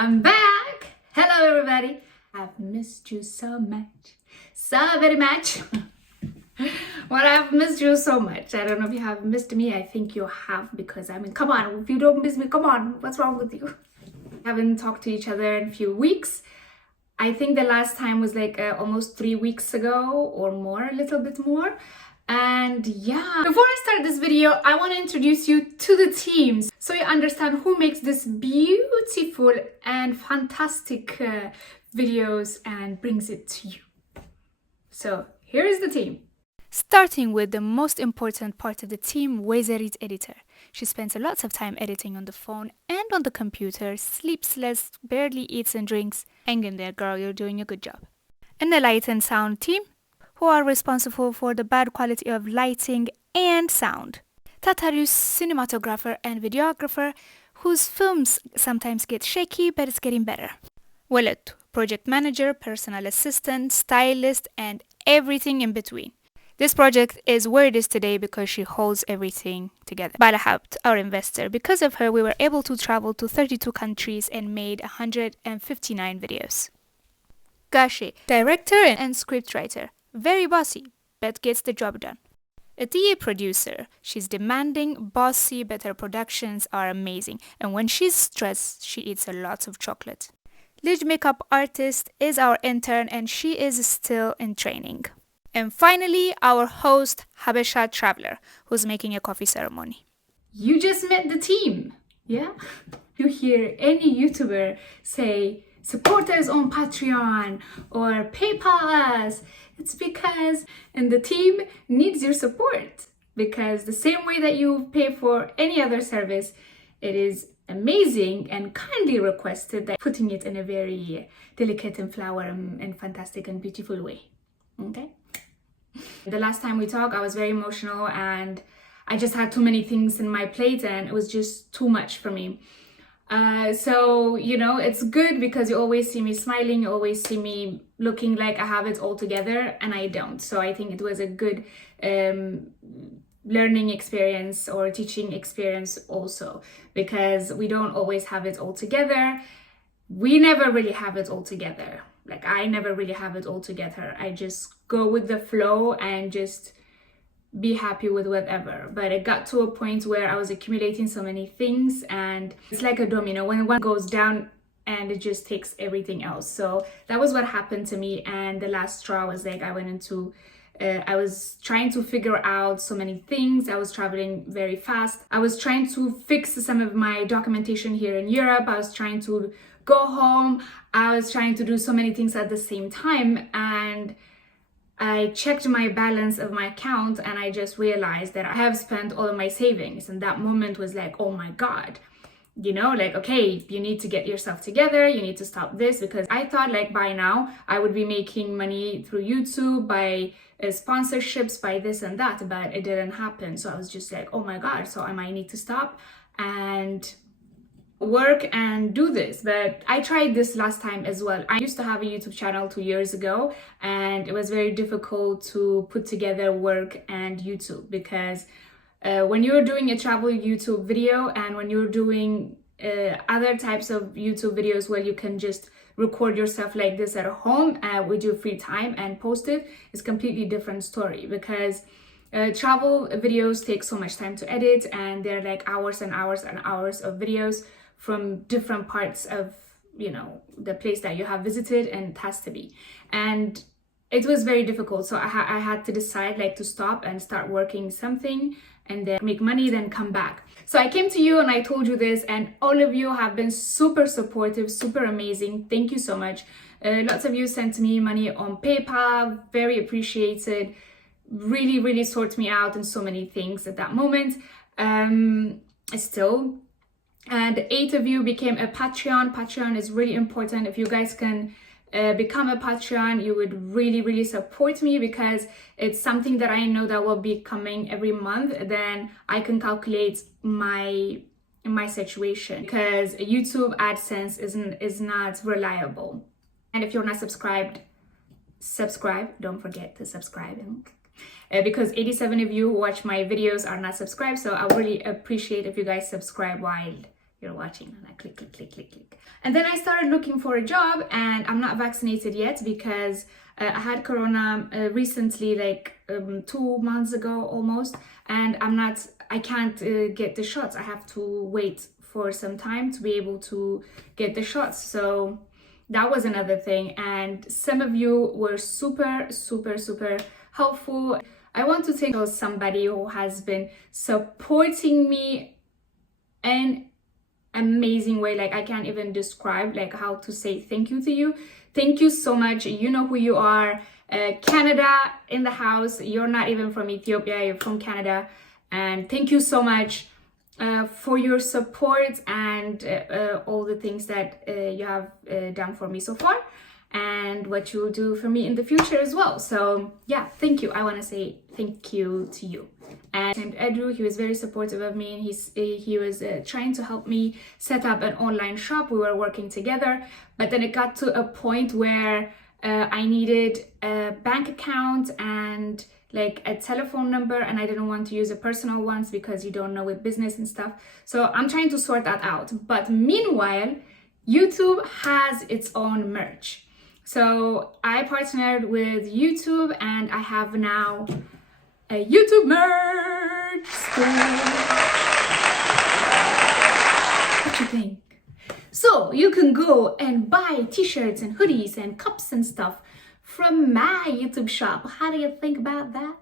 I'm back! Hello everybody! I've missed you so much. So very much. Well, I've missed you so much. I don't know if you have missed me. I think you have, because I mean, come on, if you don't miss me, come on, what's wrong with you? Haven't talked to each other in a few weeks. I think the last time was like almost 3 weeks ago or more, a little bit more. And yeah, before I start this video, I want to introduce you to the teams so you understand who makes this beautiful and fantastic videos and brings it to you. So here is the team. Starting with the most important part of the team, Wayzer's editor. She spends a lot of time editing on the phone and on the computer, sleeps less, barely eats and drinks. Hang in there, girl, you're doing a good job. And the light and sound team, who are responsible for the bad quality of lighting and sound. Tatarius, cinematographer and videographer, whose films sometimes get shaky, but it's getting better. Wallet, project manager, personal assistant, stylist, and everything in between. This project is where it is today because she holds everything together. Balahabt, our investor. Because of her, we were able to travel to 32 countries and made 159 videos. Gashi, director and scriptwriter. Very bossy, but gets the job done. A TA producer. She's demanding, bossy, but her productions are amazing. And when she's stressed, she eats a lot of chocolate. Lead makeup artist is our intern and she is still in training. And finally, our host, Habesha Traveler, who's making a coffee ceremony. You just met the team, yeah? You hear any YouTuber say, support us on Patreon or PayPal us. It's because, and the team needs your support, because the same way that you pay for any other service, it is amazing and kindly requested that putting it in a very delicate and flower and fantastic and beautiful way. Okay? The last time we talked, I was very emotional and I just had too many things in my plate and it was just too much for me. So, you know, it's good because you always see me smiling, you always see me looking like I have it all together, and I don't. So I think it was a good learning experience or teaching experience also, because we don't always have it all together. We never really have it all together. Like, I never really have it all together. I just go with the flow and just be happy with whatever. But it got to a point where I was accumulating so many things, and it's like a domino. When one goes down, and it just takes everything else. So that was what happened to me. And the last straw was like, I went into I was trying to figure out so many things. I was traveling very fast. I was trying to fix some of my documentation here in Europe. I was trying to go home. I was trying to do so many things at the same time. And I checked my balance of my account and I just realized that I have spent all of my savings. And that moment was like, oh my God. You know, like, okay, you need to get yourself together, you need to stop this, because I thought like by now I would be making money through YouTube, by sponsorships, by this and that, but it didn't happen. So I was just like, oh my God, so I might need to stop and work and do this. But I tried this last time as well. I used to have a YouTube channel 2 years ago, and it was very difficult to put together work and YouTube, because when you're doing a travel YouTube video and when you're doing other types of YouTube videos where you can just record yourself like this at home with your free time and post it, is completely different story, because travel videos take so much time to edit, and they're like hours and hours and hours of videos from different parts of, you know, the place that you have visited, and it has to be. And it was very difficult. So I had to decide like to stop and start working something and then make money, then come back. So I came to you and I told you this, and all of you have been super supportive, super amazing. Thank you so much. Lots of you sent me money on PayPal, very appreciated. Really, really sorted me out in so many things at that moment. Still. And 8 of you became a Patreon. Patreon is really important. If you guys can become a Patreon, you would really, really support me, because it's something that I know that will be coming every month. Then I can calculate my situation, because YouTube AdSense is not reliable. And if you're not subscribed, subscribe. Don't forget to subscribe. Because 87 of you who watch my videos are not subscribed, so I really appreciate if you guys subscribe while you're watching, and I click, click, click, click, click. And then I started looking for a job, and I'm not vaccinated yet because I had corona recently, like 2 months ago almost, and I can't get the shots. I have to wait for some time to be able to get the shots. So that was another thing. And some of you were super, super, super helpful. I want to thank somebody who has been supporting me in amazing way. Like, I can't even describe like how to say thank you to you. Thank you so much. You know who you are. Canada in the house. You're not even from Ethiopia, you're from Canada. And thank you so much for your support and all the things that you have done for me so far, and what you will do for me in the future as well. So yeah, thank you. I want to say thank you to you. And Andrew, he was very supportive of me, and he was trying to help me set up an online shop. We were working together, but then it got to a point where I needed a bank account and like a telephone number, and I didn't want to use a personal ones because you don't know with business and stuff. So I'm trying to sort that out. But meanwhile, YouTube has its own merch. So I partnered with YouTube, and I have now a YouTube merch store. What you think? So you can go and buy t-shirts and hoodies and cups and stuff from my YouTube shop. How do you think about that?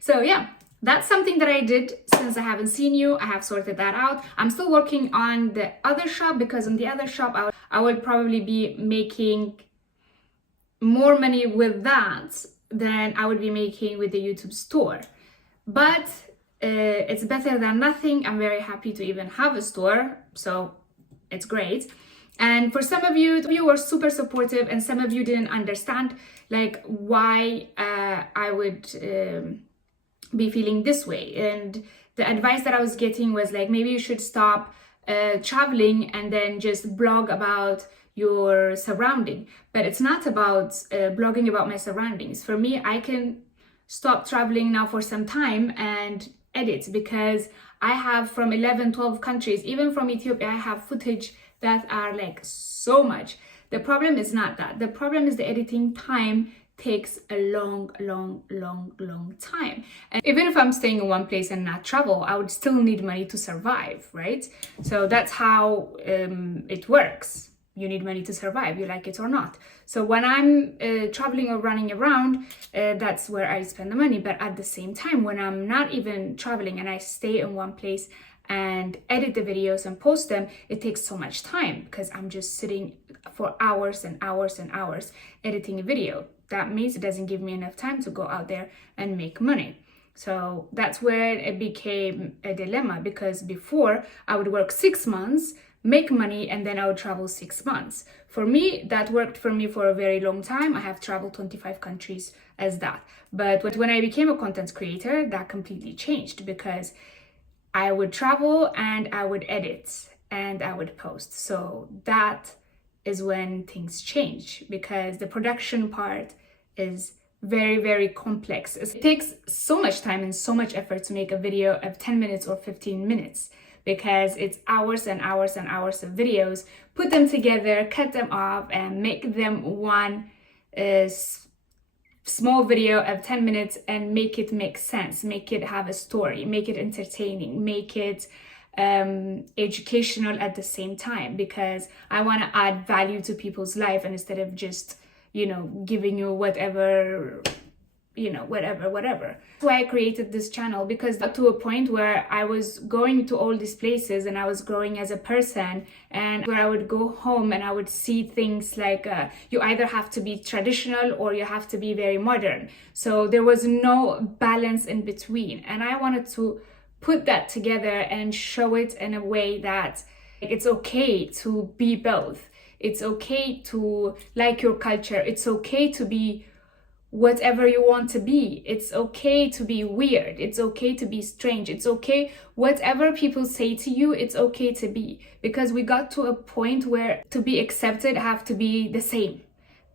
So yeah, that's something that I did since I haven't seen you. I have sorted that out. I'm still working on the other shop, because in the other shop I will probably be making more money with that than I would be making with the YouTube store. But it's better than nothing. I'm very happy to even have a store, so it's great. And for some of you were super supportive, and some of you didn't understand like why I would be feeling this way. And the advice that I was getting was like, maybe you should stop traveling and then just blog about your surrounding. But it's not about blogging about my surroundings. For me, I can stop traveling now for some time and edit, because I have from 11, 12 countries, even from Ethiopia, I have footage that are like so much. The problem is not that. The problem is the editing time takes a long time. And even if I'm staying in one place and not travel, I would still need money to survive, right? So that's how it works. You need money to survive, you like it or not. So when I'm traveling or running around, that's where I spend the money. But at the same time, when I'm not even traveling and I stay in one place and edit the videos and post them, it takes so much time, because I'm just sitting for hours and hours and hours editing a video. That means it doesn't give me enough time to go out there and make money. So that's where it became a dilemma, because before I would work 6 months, make money, and then I would travel 6 months. For me, that worked for me for a very long time. I have traveled 25 countries as that. But when I became a content creator, that completely changed, because I would travel and I would edit and I would post. So that is when things change, because the production part is very, very complex. It takes so much time and so much effort to make a video of 10 minutes or 15 minutes, because it's hours and hours and hours of videos. Put them together, cut them off, and make them one small video of 10 minutes and make it make sense, make it have a story, make it entertaining, make it educational at the same time, because I want to add value to people's life, and instead of just, you know, giving you whatever, you know, whatever. That's why I created this channel, because got to a point where I was going to all these places and I was growing as a person, and where I would go home and I would see things like you either have to be traditional or you have to be very modern. So there was no balance in between, and I wanted to put that together and show it in a way that it's okay to be both. It's okay to like your culture. It's okay to be whatever you want to be. It's okay to be weird. It's okay to be strange. It's okay, whatever people say to you, it's okay to be. Because we got to a point where to be accepted have to be the same.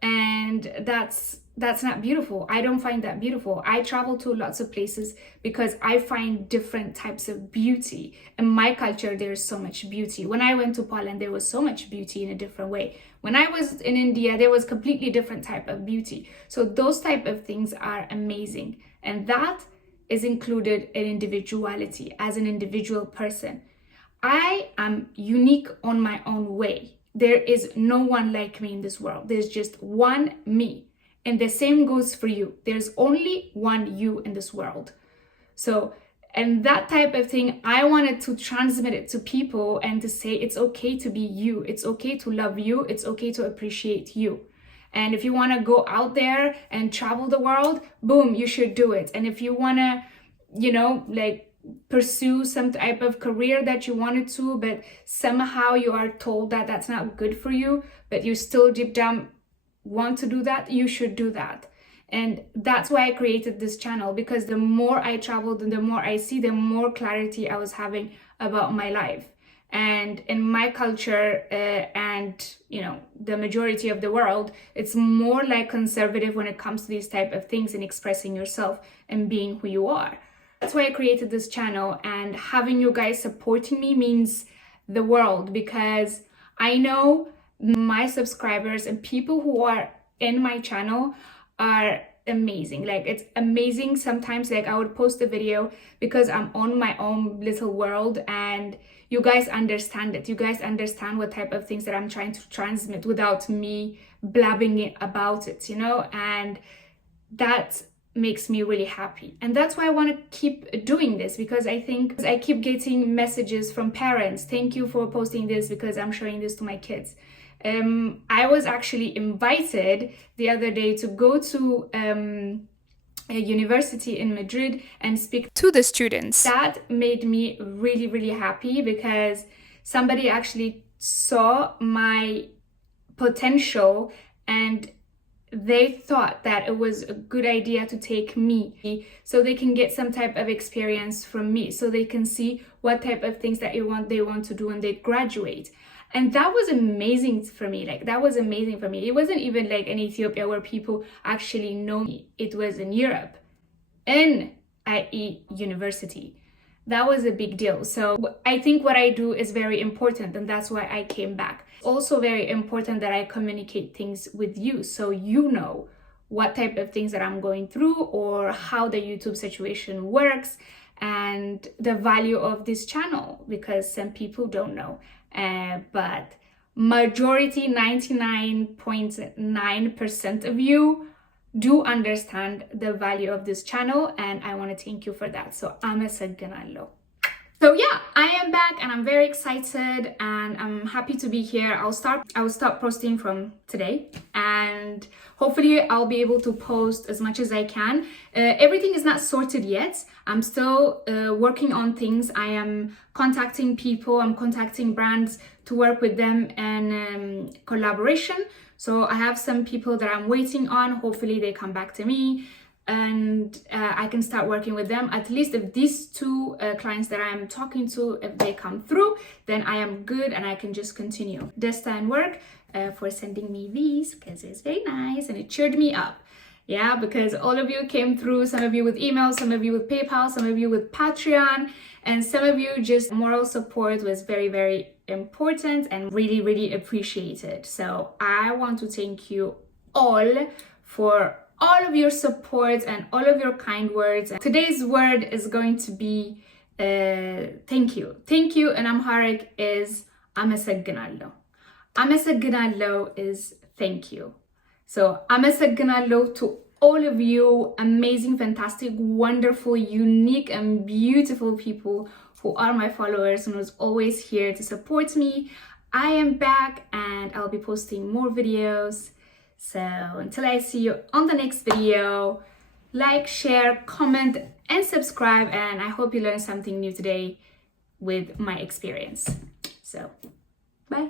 And that's that's not beautiful. I don't find that beautiful. I travel to lots of places because I find different types of beauty. In my culture, there's so much beauty. When I went to Poland, there was so much beauty in a different way. When I was in India, there was completely different type of beauty. So those type of things are amazing. And that is included in individuality as an individual person. I am unique on my own way. There is no one like me in this world. There's just one me. And the same goes for you. There's only one you in this world. So, and that type of thing, I wanted to transmit it to people and to say it's okay to be you. It's okay to love you. It's okay to appreciate you. And if you want to go out there and travel the world, boom, you should do it. And if you want to, you know, like pursue some type of career that you wanted to, but somehow you are told that that's not good for you, but you still deep down want to do that, you should do that. And that's why I created this channel, because the more I traveled and the more I see, the more clarity I was having about my life. And in my culture and you know, the majority of the world, it's more like conservative when it comes to these type of things and expressing yourself and being who you are. That's why I created this channel, and having you guys supporting me means the world, because I know my subscribers and people who are in my channel are amazing. Like, it's amazing. Sometimes, like, I would post a video because I'm on my own little world, and you guys understand it. You guys understand what type of things that I'm trying to transmit without me blabbing it about it, you know, and that makes me really happy. And that's why I want to keep doing this, because I think I keep getting messages from parents. Thank you for posting this because I'm showing this to my kids. I was actually invited the other day to go to a university in Madrid and speak to the students. That made me really, really happy, because somebody actually saw my potential and they thought that it was a good idea to take me so they can get some type of experience from me, so they can see what type of things that they want to do when they graduate. And that was amazing for me. Like, that was amazing for me. It wasn't even like in Ethiopia where people actually know me. It was in Europe, in a university. That was a big deal. So I think what I do is very important, and that's why I came back. It's also very important that I communicate things with you, so you know what type of things that I'm going through, or how the YouTube situation works, and the value of this channel, because some people don't know. But majority, 99.9% of you do understand the value of this channel, and I want to thank you for that. So አመሰግናለሁ. So yeah, I am back and I'm very excited and I'm happy to be here. I will start posting from today, and hopefully I'll be able to post as much as I can. Everything is not sorted yet. I'm still working on things. I am contacting people, I'm contacting brands to work with them in collaboration. So I have some people that I'm waiting on. Hopefully they come back to me, and I can start working with them. At least if these two clients that I'm talking to, if they come through, then I am good and I can just continue. Desta and work for sending me these, because it's very nice and it cheered me up. Yeah, because all of you came through, some of you with email, some of you with PayPal, some of you with Patreon, and some of you just moral support was very, very important and really, really appreciated. So I want to thank you all for all of your support and all of your kind words. Today's word is going to be thank you. Thank you in Amharic is አመሰግናለሁ. አመሰግናለሁ is thank you. So አመሰግናለሁ to all of you amazing, fantastic, wonderful, unique and beautiful people who are my followers and who's always here to support me. I am back and I'll be posting more videos. So until I see you on the next video, like, share, comment, and subscribe. And I hope you learned something new today with my experience. So, bye.